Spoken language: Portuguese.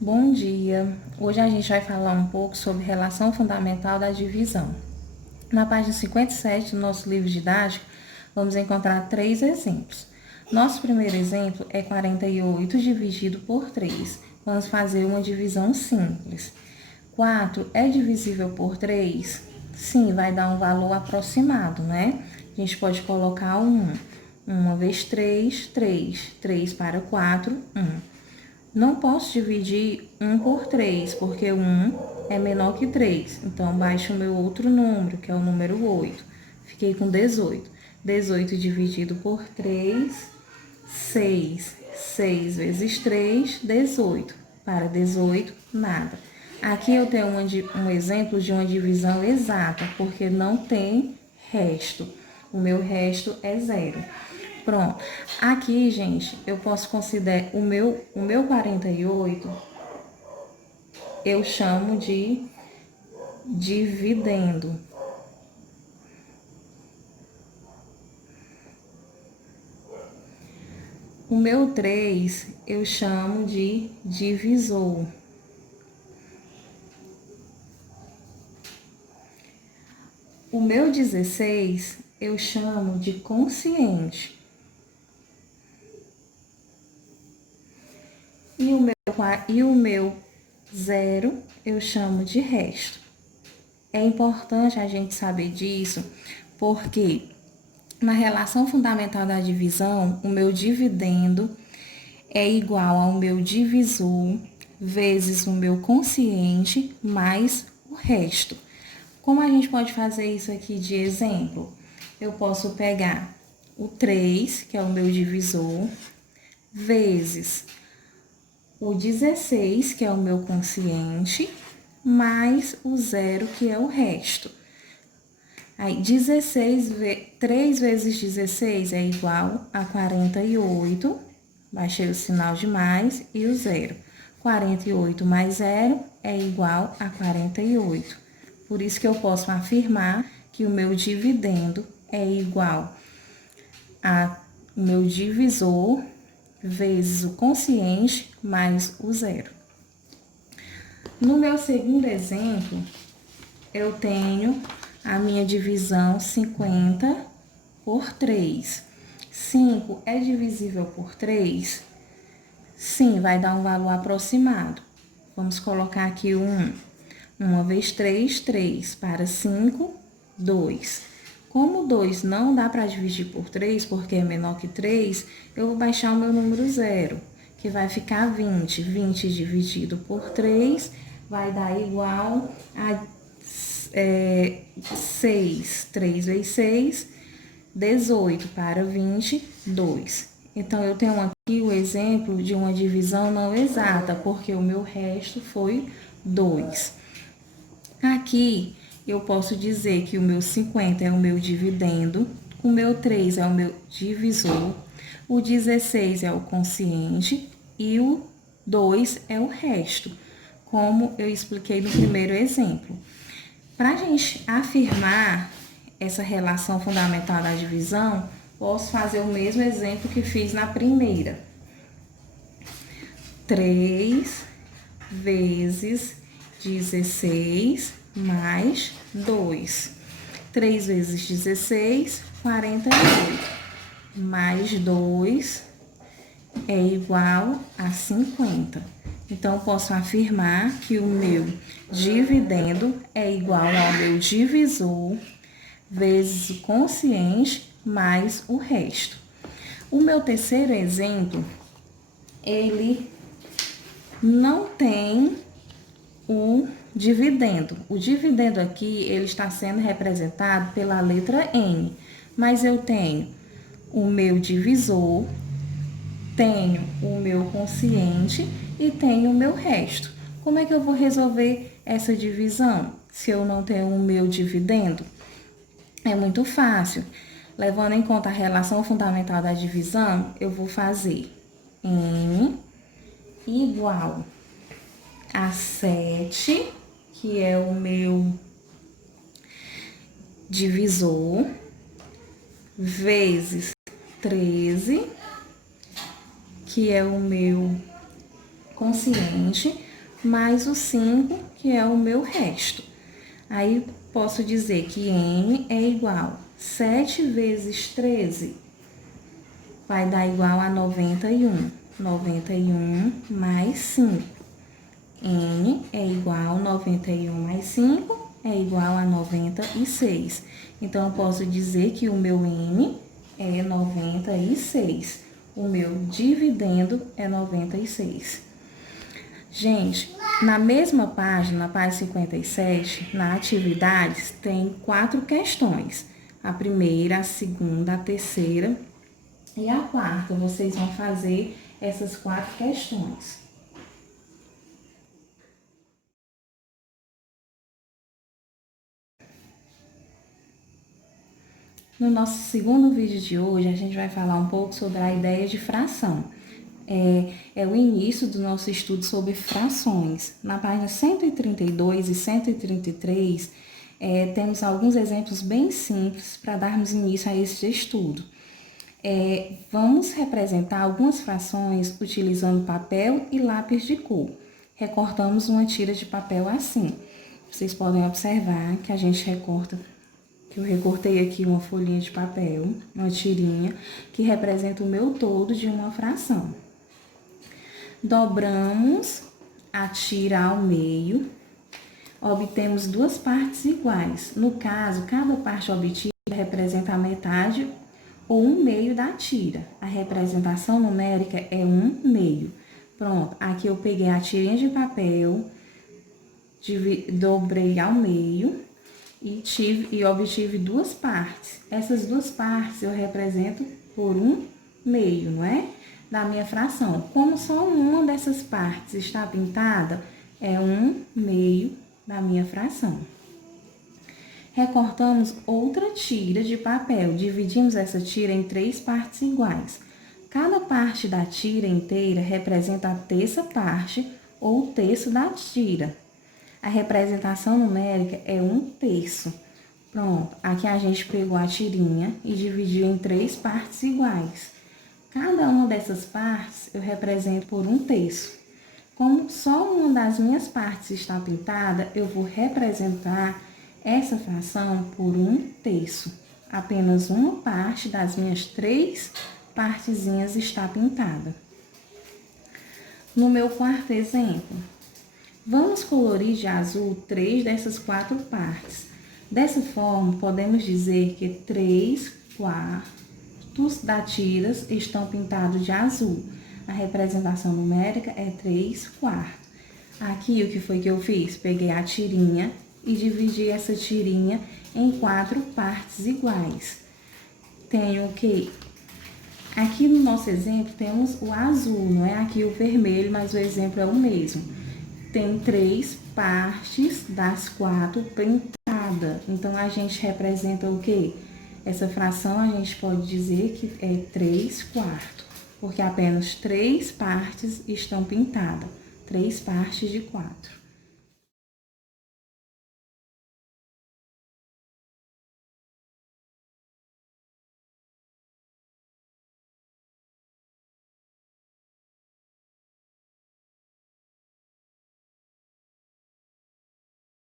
Bom dia! Hoje a gente vai falar um pouco sobre relação fundamental da divisão. Na página 57 do nosso livro didático, vamos encontrar 3 exemplos. Nosso primeiro exemplo é 48 dividido por 3. Vamos fazer uma divisão simples. 4 é divisível por 3? Sim, vai dar um valor aproximado, né? A gente pode colocar um. 1 vezes 3, 3. 3 para 4, 1. Não posso dividir 1 por 3, porque 1 é menor que 3. Então, baixo o meu outro número, que é o número 8. Fiquei com 18. 18 dividido por 3, 6. 6 vezes 3, 18. Para 18, nada. Aqui eu tenho um exemplo de uma divisão exata, porque não tem resto. O meu resto é zero. Pronto. Aqui, gente, eu posso considerar o meu 48, eu chamo de dividendo. O meu 3, eu chamo de divisor. O meu 16, eu chamo de consciente. E o meu 0, eu chamo de resto. É importante a gente saber disso, porque na relação fundamental da divisão, o meu dividendo é igual ao meu divisor vezes o meu consciente mais o resto. Como a gente pode fazer isso aqui de exemplo? Eu posso pegar o 3, que é o meu divisor, vezes o 16, que é o meu consciente, mais o 0, que é o resto. Aí, 3 vezes 16 é igual a 48. Baixei o sinal de mais e o 0. 48 mais 0 é igual a 48. Por isso que eu posso afirmar que o meu dividendo é igual a o meu divisor vezes o consciente mais o 0. No meu segundo exemplo, eu tenho a minha divisão 50 por 3. 5 é divisível por 3? Sim, vai dar um valor aproximado. Vamos colocar aqui o 1. 1 vezes 3, 3. Para 5, 2. Como 2 não dá para dividir por 3, porque é menor que 3, eu vou baixar o meu número 0, que vai ficar 20. 20 dividido por 3 vai dar igual a 6. 3 vezes 6, 18. Para 20, 2. Então, eu tenho aqui o exemplo de uma divisão não exata, porque o meu resto foi 2. Aqui, eu posso dizer que o meu 50 é o meu dividendo, o meu 3 é o meu divisor, o 16 é o consciente e o 2 é o resto, como eu expliquei no primeiro exemplo. Para a gente afirmar essa relação fundamental da divisão, posso fazer o mesmo exemplo que fiz na primeira. 3 vezes 16 mais 2. 3 vezes 16, 48. Mais 2 é igual a 50. Então, posso afirmar que o meu dividendo é igual ao meu divisor vezes o consciente mais o resto. O meu terceiro exemplo, ele não tem o dividendo. O dividendo aqui, ele está sendo representado pela letra N, mas eu tenho o meu divisor, tenho o meu consciente e tenho o meu resto. Como é que eu vou resolver essa divisão se eu não tenho o meu dividendo? É muito fácil. Levando em conta a relação fundamental da divisão, eu vou fazer N igual a 7, que é o meu divisor, vezes 13, que é o meu consciente, mais o 5, que é o meu resto. Aí, posso dizer que n é igual a 7 vezes 13, vai dar igual a 91. 91 mais 5. N é igual a 91 mais 5, é igual a 96. Então, eu posso dizer que o meu N é 96. O meu dividendo é 96. Gente, na mesma página, na página 57, na atividades, tem 4 questões. A primeira, a segunda, a terceira e a quarta. Vocês vão fazer essas 4 questões. No nosso segundo vídeo de hoje, a gente vai falar um pouco sobre a ideia de fração. É o início do nosso estudo sobre frações. Na página 132 e 133, temos alguns exemplos bem simples para darmos início a esse estudo. Vamos representar algumas frações utilizando papel e lápis de cor. Recortamos uma tira de papel assim. Vocês podem observar que a gente recorta. Eu recortei aqui uma folhinha de papel, uma tirinha, que representa o meu todo de uma fração. Dobramos a tira ao meio, obtemos 2 partes iguais. No caso, cada parte obtida representa a metade ou 1/2 da tira. A representação numérica é 1/2. Pronto, aqui eu peguei a tirinha de papel, dobrei ao meio e obtive 2 partes. Essas 2 partes eu represento por 1/2, não é? Da minha fração. Como só uma dessas partes está pintada, é 1/2 da minha fração. Recortamos outra tira de papel. Dividimos essa tira em 3 partes iguais. Cada parte da tira inteira representa a terça parte ou terço da tira. A representação numérica é 1/3. Pronto, aqui a gente pegou a tirinha e dividiu em 3 partes iguais. Cada uma dessas partes eu represento por 1/3. Como só uma das minhas partes está pintada, eu vou representar essa fração por 1/3. Apenas uma parte das minhas 3 partezinhas está pintada. No meu quarto exemplo, vamos colorir de azul 3 dessas 4 partes. Dessa forma, podemos dizer que 3/4 das tiras estão pintados de azul. A representação numérica é 3/4. Aqui, o que foi que eu fiz? Peguei a tirinha e dividi essa tirinha em 4 partes iguais. Tenho o quê? Aqui no nosso exemplo, temos o azul, não é aqui o vermelho, mas o exemplo é o mesmo. Tem 3 partes das 4 pintadas. Então, a gente representa o quê? Essa fração a gente pode dizer que é 3/4, porque apenas 3 partes estão pintadas. 3 partes de 4.